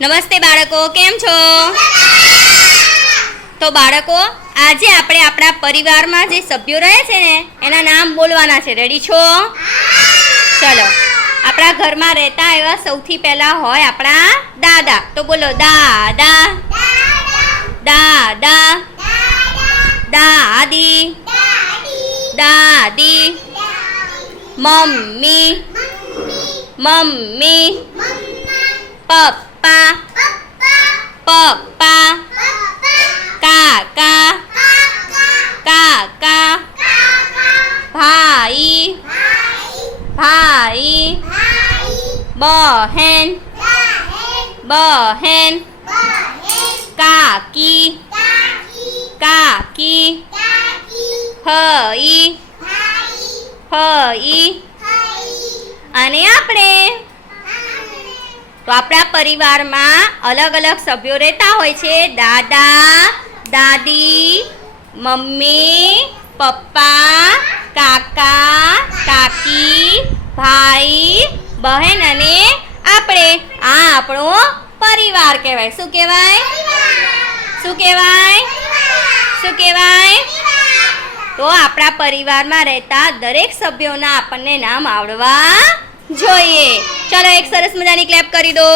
નમસ્તે બાળકો, કેમ છો? તો બાળકો, આજે આપણે આપણા પરિવારમાં જે સભ્યો રહે છે ને, એના નામ બોલવાના છે. રેડી છો? ચલો. આપણા ઘરમાં રહેતા એવા સૌથી પહેલા હોય આપણા દાદા. તો બોલો, દાદા. દાદા. દાદી. દાદી. મમ્મી. મમ્મી. પપ્પા. ปาปอปากากากากาพาอีพาอีบ่อเฮนบ่อแฮนกากีกากีเพออีเพออีอันนี้อะไร તો આપણા પરિવારમાં અલગ અલગ સભ્યો રહેતા હોય છે. દાદા, દાદી, મમ્મી, પપ્પા, કાકા, કાકી, ભાઈ, બહેન અને આપણે. આ આપણો પરિવાર કહેવાય. શું કહેવાય? શું કહેવાય? શું કહેવાય? તો આપણા પરિવારમાં રહેતા દરેક સભ્યોના આપણને નામ આવડવા જોઈએ. ચલો એક સરસ મજાની ક્લેપ કરી દો.